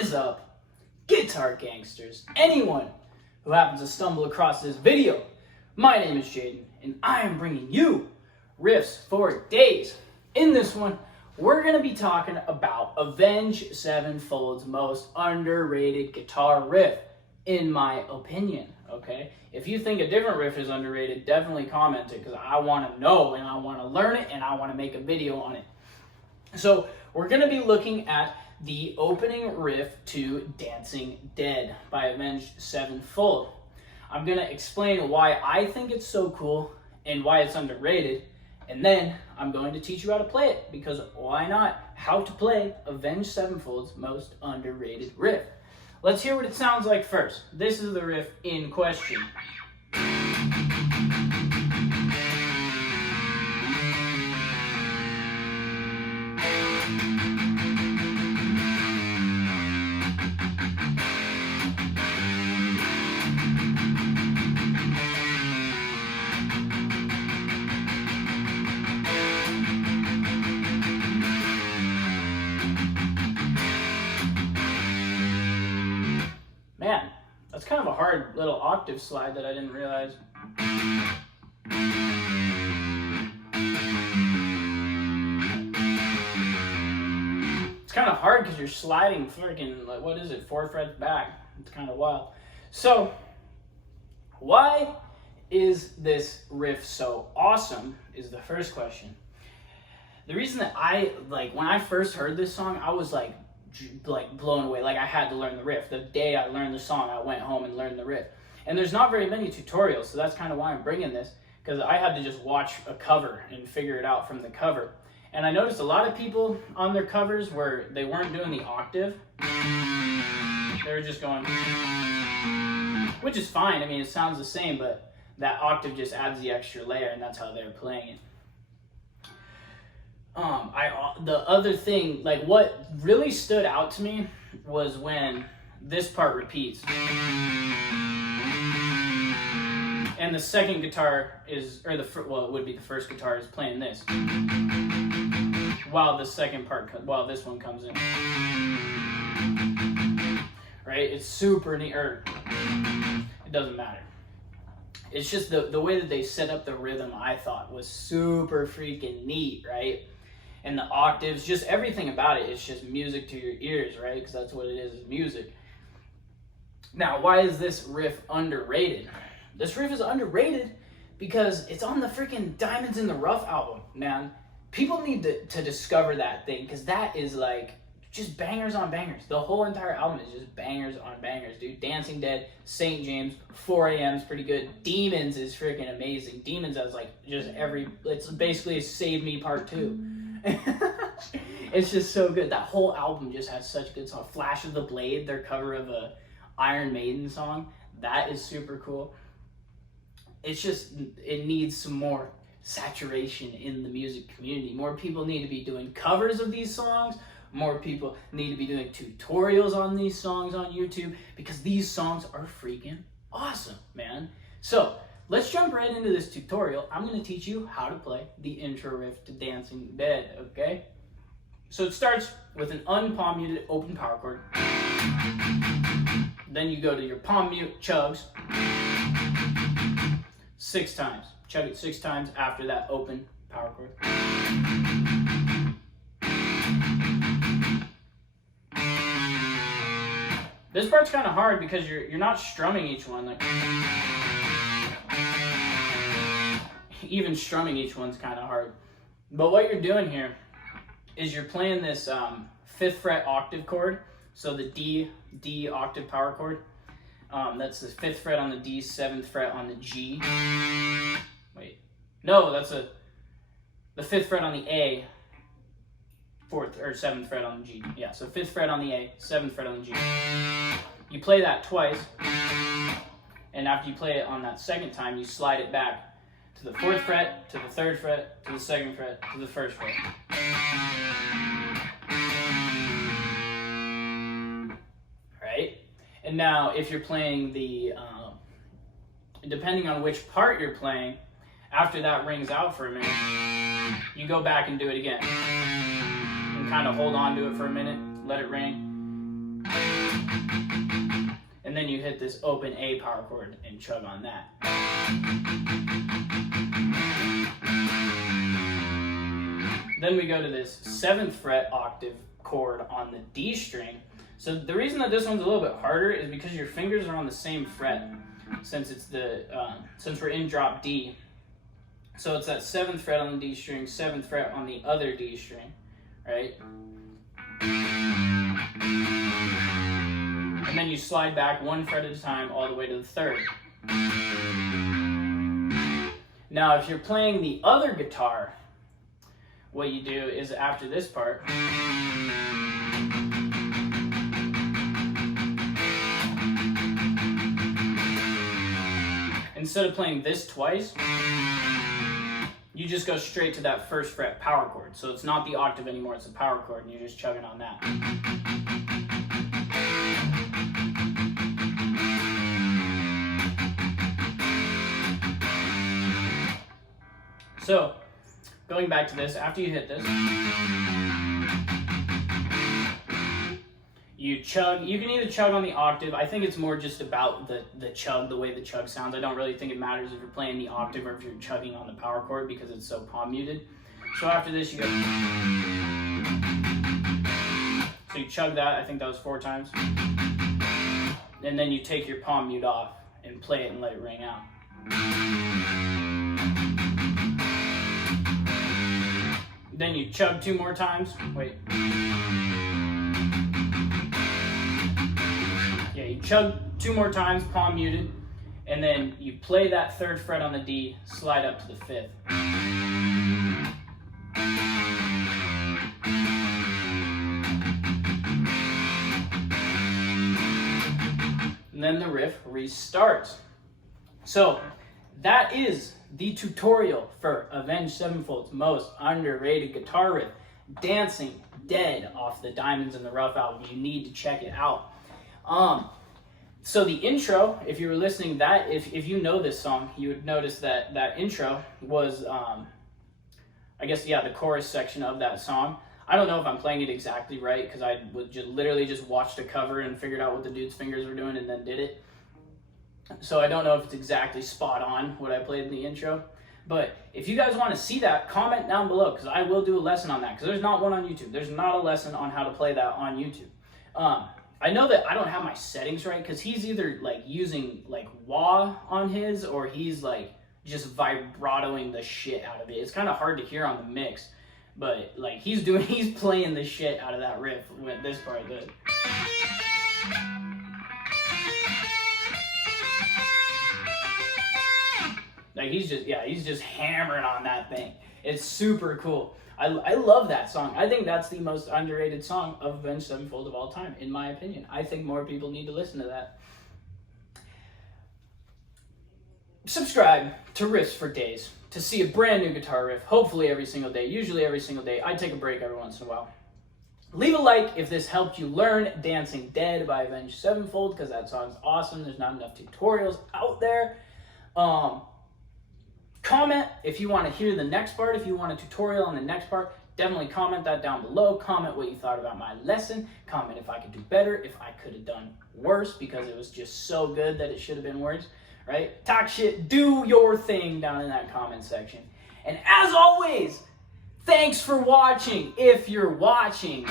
What is up, guitar gangsters? Anyone who happens to stumble across this video, my name is Jaden, and I am bringing you Riffs for Days. In this one, we're going to be talking about Avenged Sevenfold's most underrated guitar riff, in my opinion, okay? If you think a different riff is underrated, definitely comment it, because I want to know, and I want to learn it, and I want to make a video on it. So, we're going to be looking at the opening riff to Dancing Dead by Avenged Sevenfold. I'm going to explain why I think it's so cool and why it's underrated, and then I'm going to teach you how to play it, because why not? How to play Avenged Sevenfold's most underrated riff. Let's hear what it sounds like first. This is the riff in question. Man, that's kind of a hard little octave slide that I didn't realize. It's kind of hard because you're sliding freaking, like, what is it, 4 frets back. It's kind of wild. So, why is this riff so awesome is the first question. The reason that when I first heard this song, I was like blown away. Like, I had to learn the riff. The day I learned the song, I went home and learned the riff. And there's not very many tutorials, so that's kind of why I'm bringing this, because I had to just watch a cover and figure it out from the cover. And I noticed a lot of people on their covers where they weren't doing the octave. They were just going, which is fine. I mean, it sounds the same, but that octave just adds the extra layer, and that's how they're playing it. The other thing, like, what really stood out to me was when this part repeats. And the second guitar is, or well, it would be the first guitar is playing this. While the second part, while this one comes in. Right? It's super neat, or it doesn't matter. It's just the way that they set up the rhythm, I thought, was super freaking neat, right? And the octaves, just everything about it, it's just music to your ears, right? Because that's what it is music. Now, why is this riff underrated? This riff is underrated because it's on the freaking Diamonds in the Rough album, man. People need to discover that thing, because that is like just bangers on bangers. The whole entire album is just bangers on bangers, dude. Dancing Dead, St. James, 4 a.m. is pretty good. Demons is freaking amazing. Demons has like just it's basically a Save Me Part 2. It's just so good. That whole album just has such good songs. Flash of the Blade, their cover of a Iron Maiden song, that is super cool. It's just, it needs some more saturation in the music community. More people need to be doing covers of these songs. More people need to be doing tutorials on these songs on YouTube, because these songs are freaking awesome, man. So, let's jump right into this tutorial. I'm going to teach you how to play the intro riff to Dancing Dead, okay? So it starts with an unpalm muted open power chord. Then you go to your palm mute chugs 6 times. Chug it 6 times after that open power chord. This part's kind of hard because you're not strumming each one. Like, even strumming each one's kind of hard. But what you're doing here is you're playing this 5th fret octave chord. So the D octave power chord. That's the 5th fret on the D, 7th fret on the G. Wait, no, that's the 5th fret on the A, 4th or 7th fret on the G. Yeah, so 5th fret on the A, 7th fret on the G. You play that twice, and after you play it on that second time, you slide it back to the 4th fret, to the 3rd fret, to the 2nd fret, to the 1st fret. Right? And now, if you're playing the, depending on which part you're playing, after that rings out for a minute, you go back and do it again. And kind of hold on to it for a minute, let it ring. And then you hit this open A power chord and chug on that. Then we go to this 7th fret octave chord on the D string. So the reason that this one's a little bit harder is because your fingers are on the same fret, since it's since we're in drop D. So it's that 7th fret on the D string, 7th fret on the other D string, right? And then you slide back 1 fret at a time all the way to the 3rd. Now, if you're playing the other guitar, what you do is after this part, instead of playing this twice, you just go straight to that 1st fret power chord. So it's not the octave anymore, it's a power chord, and you're just chugging on that. So, going back to this, after you hit this, you chug. You can either chug on the octave. I think it's more just about the chug, the way the chug sounds. I don't really think it matters if you're playing the octave or if you're chugging on the power chord because it's so palm muted. So after this, you go. So you chug that. I think that was 4 times. And then you take your palm mute off and play it and let it ring out. Then you chug 2 more times. Wait. Yeah, you chug 2 more times, palm muted, and then you play that 3rd fret on the D, slide up to the 5th. And then the riff restarts. So that is the tutorial for Avenged Sevenfold's most underrated guitar riff, Dancing Dead, off the Diamonds in the Rough album. You need to check it out. So the intro, if you were listening that, if you know this song, you would notice that that intro was, I guess, yeah, the chorus section of that song. I don't know if I'm playing it exactly right, because I would literally just watched a cover and figured out what the dude's fingers were doing and then did it. So I don't know if it's exactly spot on what I played in the intro. But if you guys want to see that, comment down below, because I will do a lesson on that, because there's not one on YouTube. There's not a lesson on how to play that on YouTube. I know that I don't have my settings right, because he's either like using like wah on his, or he's like just vibratoing the shit out of it. It's kind of hard to hear on the mix, but like he's playing the shit out of that riff with this part. Like he's just hammering on that thing. It's super cool. I love that song. I think that's the most underrated song of Avenged Sevenfold of all time, in my opinion. I think more people need to listen to that. Subscribe to Riffs for Days to see a brand new guitar riff, hopefully every single day, usually every single day. I take a break every once in a while. Leave a like if this helped you learn Dancing Dead by Avenged Sevenfold, because that song's awesome. There's not enough tutorials out there. Comment if you want to hear the next part, if you want a tutorial on the next part. Definitely comment that down below. Comment what you thought about my lesson. Comment if I could do better, if I could have done worse, because it was just so good that it should have been worse, right? Talk shit, do your thing down in that comment section. And as always, thanks for watching, if you're watching.